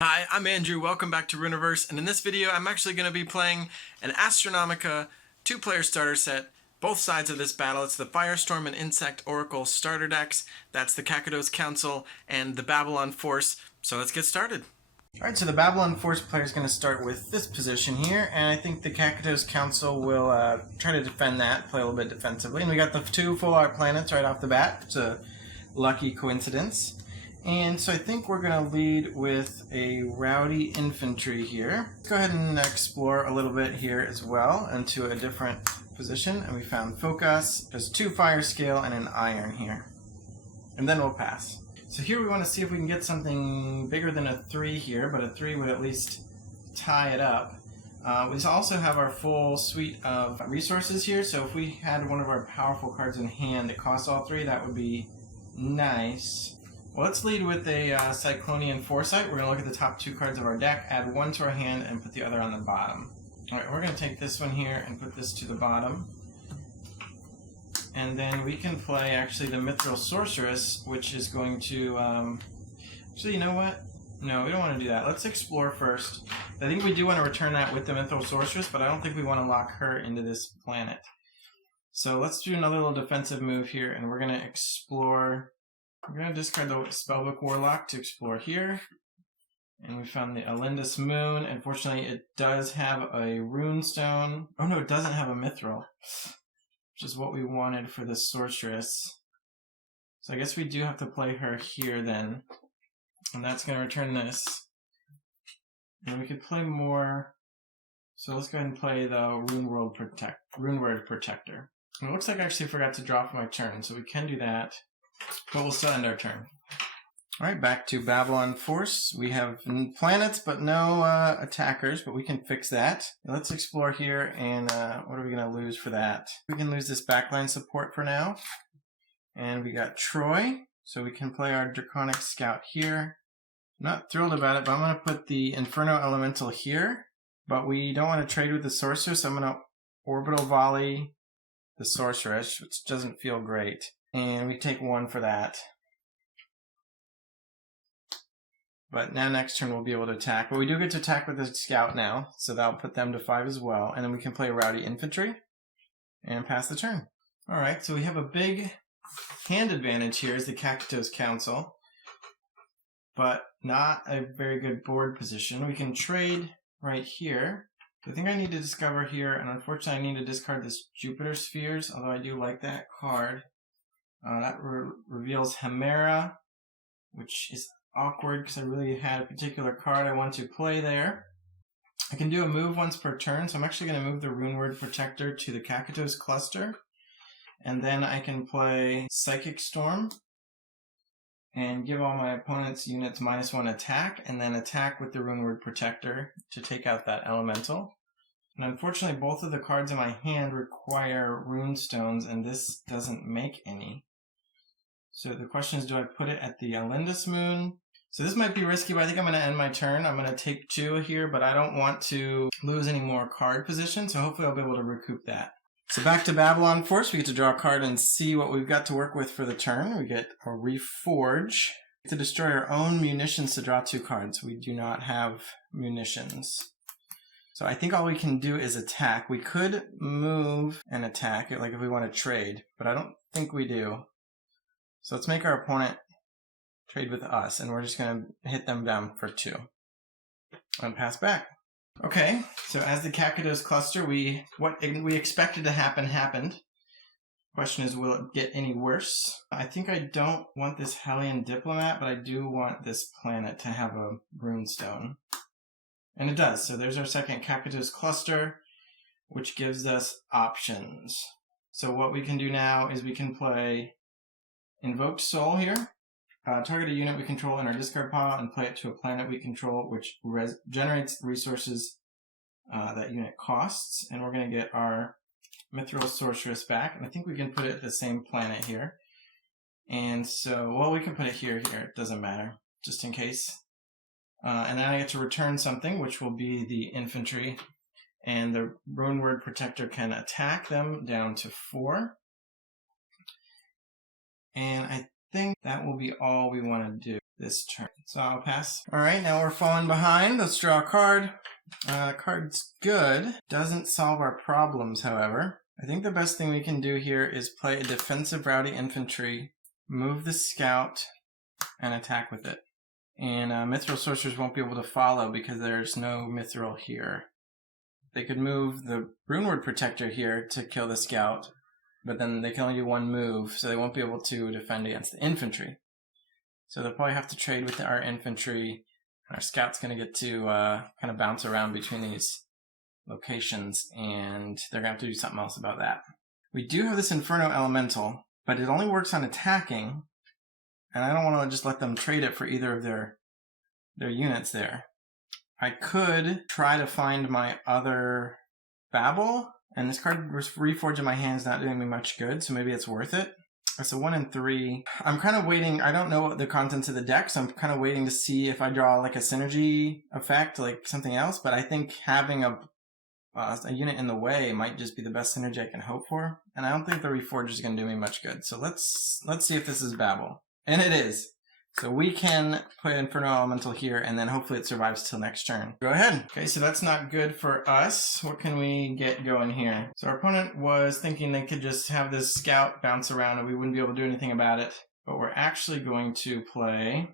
Hi, I'm Andrew. Welcome back to Rüniverse, and in this video I'm actually going to be playing an Astronomica two-player starter set. Both sides of this battle, it's the Firestorm and Insect Oracle starter decks. That's the Kakados Council and the Babylon Force. So let's get started. Alright, so the Babylon Force player is going to start with this position here, and I think the Kakados Council will try to defend that, play a little bit defensively. And we got the two full art planets right off the bat. It's a lucky coincidence. And so I think we're going to lead with a Rowdy Infantry here. Let's go ahead and explore a little bit here as well into a different position. And we found Focus. There's 2 Fire Scale and an Iron here. And then we'll pass. So here we want to see if we can get something bigger than a 3 here, but a 3 would at least tie it up. We also have our full suite of resources here, so if we had one of our powerful cards in hand that costs all 3, that would be nice. Well, let's lead with a Cyclonian Foresight. We're going to look at the top 2 cards of our deck, add 1 to our hand, and put the other on the bottom. Alright, we're going to take this one here and put this to the bottom. And then we can play, actually, the Mithril Sorceress, which is going to... Actually, you know what? No, we don't want to do that. Let's explore first. I think we do want to return that with the Mithril Sorceress, but I don't think we want to lock her into this planet. So let's do another little defensive move here, and we're going to explore... We're going to discard the Spellbook Warlock to explore here. And we found the Alindus Moon. Unfortunately, it does have a Runestone. Oh no, it doesn't have a Mithril, which is what we wanted for the Sorceress. So I guess we do have to play her here then. And that's going to return this. And we could play more. So let's go ahead and play the Runeword Protector. And it looks like I actually forgot to draw for my turn, so we can do that. But we'll still end our turn. Alright, back to Babylon Force. We have planets, but no attackers, but we can fix that. Let's explore here, and what are we going to lose for that? We can lose this backline support for now. And we got Troy, so we can play our Draconic Scout here. Not thrilled about it, but I'm going to put the Inferno Elemental here. But we don't want to trade with the Sorceress, so I'm going to Orbital Volley the Sorceress, which doesn't feel great. And we take 1 for that. But now next turn we'll be able to attack. But we do get to attack with the Scout now, so that'll put them to 5 as well. And then we can play Rowdy Infantry and pass the turn. Alright, so we have a big hand advantage here as the Kakados Council, but not a very good board position. We can trade right here. I think I need to discover here, and unfortunately I need to discard this Jupiter Spheres, although I do like that card. That reveals Hemera, which is awkward because I really had a particular card I want to play there. I can do a move once per turn, so I'm actually going to move the Runeword Protector to the Kakados cluster. And then I can play Psychic Storm and give all my opponent's units -1 attack, and then attack with the Runeword Protector to take out that elemental. And unfortunately, both of the cards in my hand require Runestones, and this doesn't make any. So the question is, do I put it at the Alindus Moon? So this might be risky, but I think I'm going to end my turn. I'm going to take 2 here, but I don't want to lose any more card position, so hopefully I'll be able to recoup that. So back to Babylon Force, we get to draw a card and see what we've got to work with for the turn. We get a Reforge. We get to destroy our own munitions to draw 2 cards. We do not have munitions. So I think all we can do is attack. We could move and attack it, like if we want to trade, but I don't think we do. So let's make our opponent trade with us, and we're just going to hit them down for 2. And pass back. Okay, so as the Kakados cluster, what we expected to happen happened. Question is, will it get any worse? I think I don't want this Hellion Diplomat, but I do want this planet to have a Runestone. And it does, so there's our second Kakados cluster, which gives us options. So what we can do now is we can play Invoked Soul here. Target a unit we control in our discard pile and play it to a planet we control, which generates resources that unit costs. And we're going to get our Mithril Sorceress back. And I think we can put it at the same planet here. And so, well, we can put it here. It doesn't matter, just in case. And then I get to return something, which will be the infantry. And the Runeword Protector can attack them down to 4. And I think that will be all we want to do this turn. So I'll pass. Alright, now we're falling behind. Let's draw a card. Card's good. Doesn't solve our problems, however. I think the best thing we can do here is play a defensive rowdy infantry, move the scout, and attack with it. And mithril sorcerers won't be able to follow because there's no mithril here. They could move the Rune Protector here to kill the scout, but then they can only do one move, so they won't be able to defend against the infantry. So they'll probably have to trade with our infantry. Our scout's going to get to kind of bounce around between these locations, and they're going to have to do something else about that. We do have this Inferno Elemental, but it only works on attacking, and I don't want to just let them trade it for either of their units there. I could try to find my other Babel, and this card was Reforged in my hand is not doing me much good, so maybe it's worth it. That's a 1 and 3. I'm kind of waiting. I don't know what the contents of the deck, so I'm kind of waiting to see if I draw like a synergy effect, like something else, but I think having a unit in the way might just be the best synergy I can hope for, and I don't think the Reforged is going to do me much good. So let's see if this is Babel. And it is. So we can put Inferno Elemental here, and then hopefully it survives till next turn. Go ahead. Okay, so that's not good for us. What can we get going here? So our opponent was thinking they could just have this scout bounce around and we wouldn't be able to do anything about it. But we're actually going to play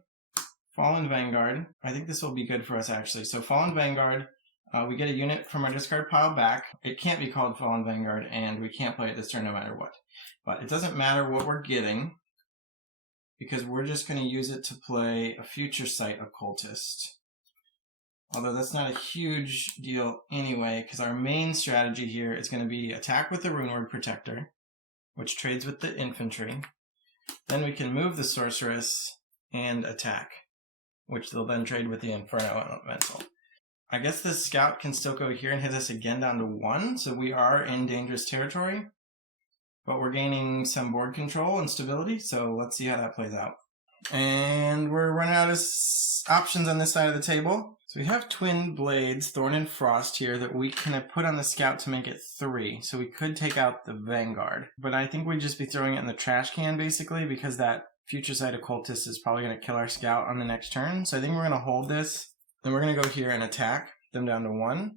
Fallen Vanguard. I think this will be good for us, actually. So Fallen Vanguard, we get a unit from our discard pile back. It can't be called Fallen Vanguard, and we can't play it this turn no matter what. But it doesn't matter what we're getting, because we're just going to use it to play a Future Sight Occultist. Although that's not a huge deal anyway, because our main strategy here is going to be attack with the Rune Protector, which trades with the infantry. Then we can move the Sorceress and attack, which they'll then trade with the Inferno Elemental. I guess this Scout can still go here and hit us again down to 1, so we are in dangerous territory. But we're gaining some board control and stability, so let's see how that plays out. And we're running out of options on this side of the table. So we have Twin Blades, Thorn and Frost here that we can put on the Scout to make it 3. So we could take out the Vanguard. But I think we'd just be throwing it in the trash can, basically, because that Future Sight Occultist is probably going to kill our Scout on the next turn. So I think we're going to hold this. Then we're going to go here and attack them down to 1.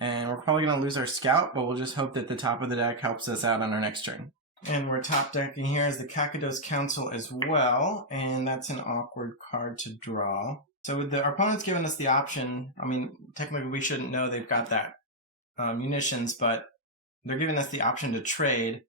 And we're probably going to lose our Scout, but we'll just hope that the top of the deck helps us out on our next turn. And we're top decking here as the Kakados Council as well, and that's an awkward card to draw. So with our opponent's given us the option, I mean, technically we shouldn't know they've got that munitions, but they're giving us the option to trade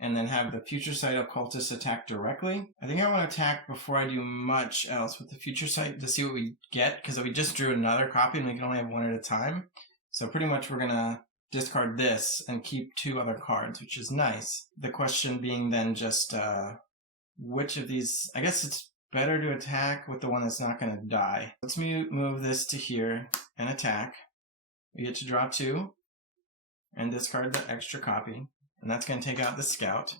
and then have the Future Sight Occultist attack directly. I think I want to attack before I do much else with the Future Sight to see what we get, because we just drew another copy and we can only have 1 at a time. So pretty much we're going to discard this and keep 2 other cards, which is nice. The question being then just which of these... I guess it's better to attack with the one that's not going to die. Let's move this to here and attack. We get to draw 2 and discard the extra copy. And that's going to take out the Scout.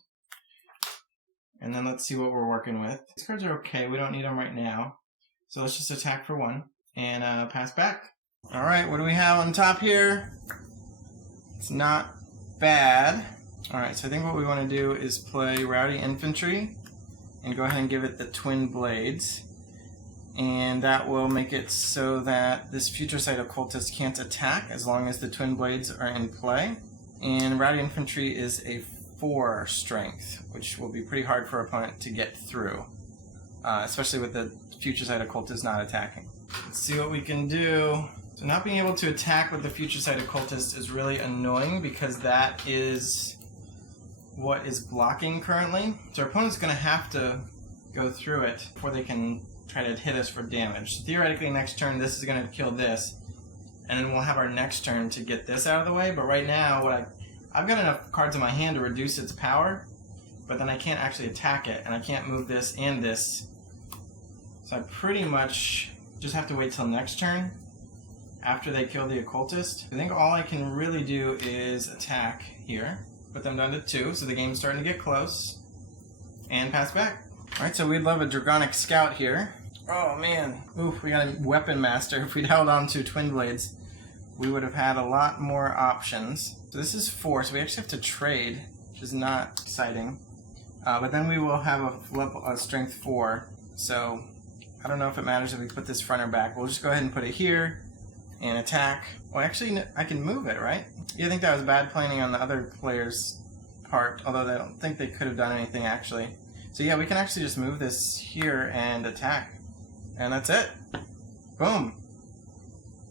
And then let's see what we're working with. These cards are okay. We don't need them right now. So let's just attack for 1 and pass back. Alright, what do we have on top here? It's not bad. Alright, so I think what we want to do is play Rowdy Infantry and go ahead and give it the Twin Blades. And that will make it so that this Future Sight Occultist can't attack as long as the Twin Blades are in play. And Rowdy Infantry is a 4 strength, which will be pretty hard for our opponent to get through, especially with the Future Sight Occultist not attacking. Let's see what we can do. So not being able to attack with the Future Sight Occultist is really annoying because that is what is blocking currently. So our opponent's going to have to go through it before they can try to hit us for damage. So theoretically next turn this is going to kill this, and then we'll have our next turn to get this out of the way. But right now I've got enough cards in my hand to reduce its power, but then I can't actually attack it, and I can't move this and this. So I pretty much just have to wait till next turn after they kill the Occultist. I think all I can really do is attack here, put them down to 2, so the game's starting to get close, and pass back. Alright, so we'd love a Dragonic Scout here. Oh man, oof, we got a Weapon Master. If we'd held on to Twin Blades, we would have had a lot more options. So this is 4, so we actually have to trade, which is not exciting. but then we will have a strength 4. So I don't know if it matters if we put this front or back. We'll just go ahead and put it here and attack. Well, actually, I can move it, right? Yeah, I think that was bad planning on the other player's part, although I don't think they could have done anything actually. So yeah, we can actually just move this here and attack. And that's it. Boom.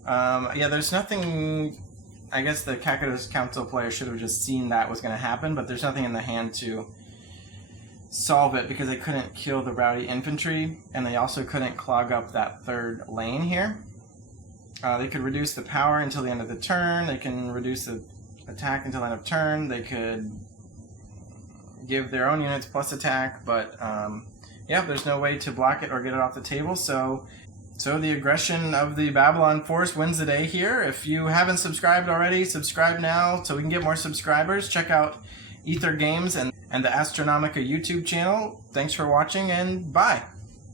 Yeah, there's nothing... I guess the Kakados Council player should have just seen that was going to happen, but there's nothing in the hand to solve it because they couldn't kill the rowdy infantry, and they also couldn't clog up that third lane here. They could reduce the power until the end of the turn. They can reduce the attack until the end of turn. They could give their own units plus attack, but yeah, there's no way to block it or get it off the table, so the aggression of the Babylon Force wins the day here. If you haven't subscribed already, subscribe now so we can get more subscribers. Check out Aether Games and the Astronomica YouTube channel. Thanks for watching, and bye!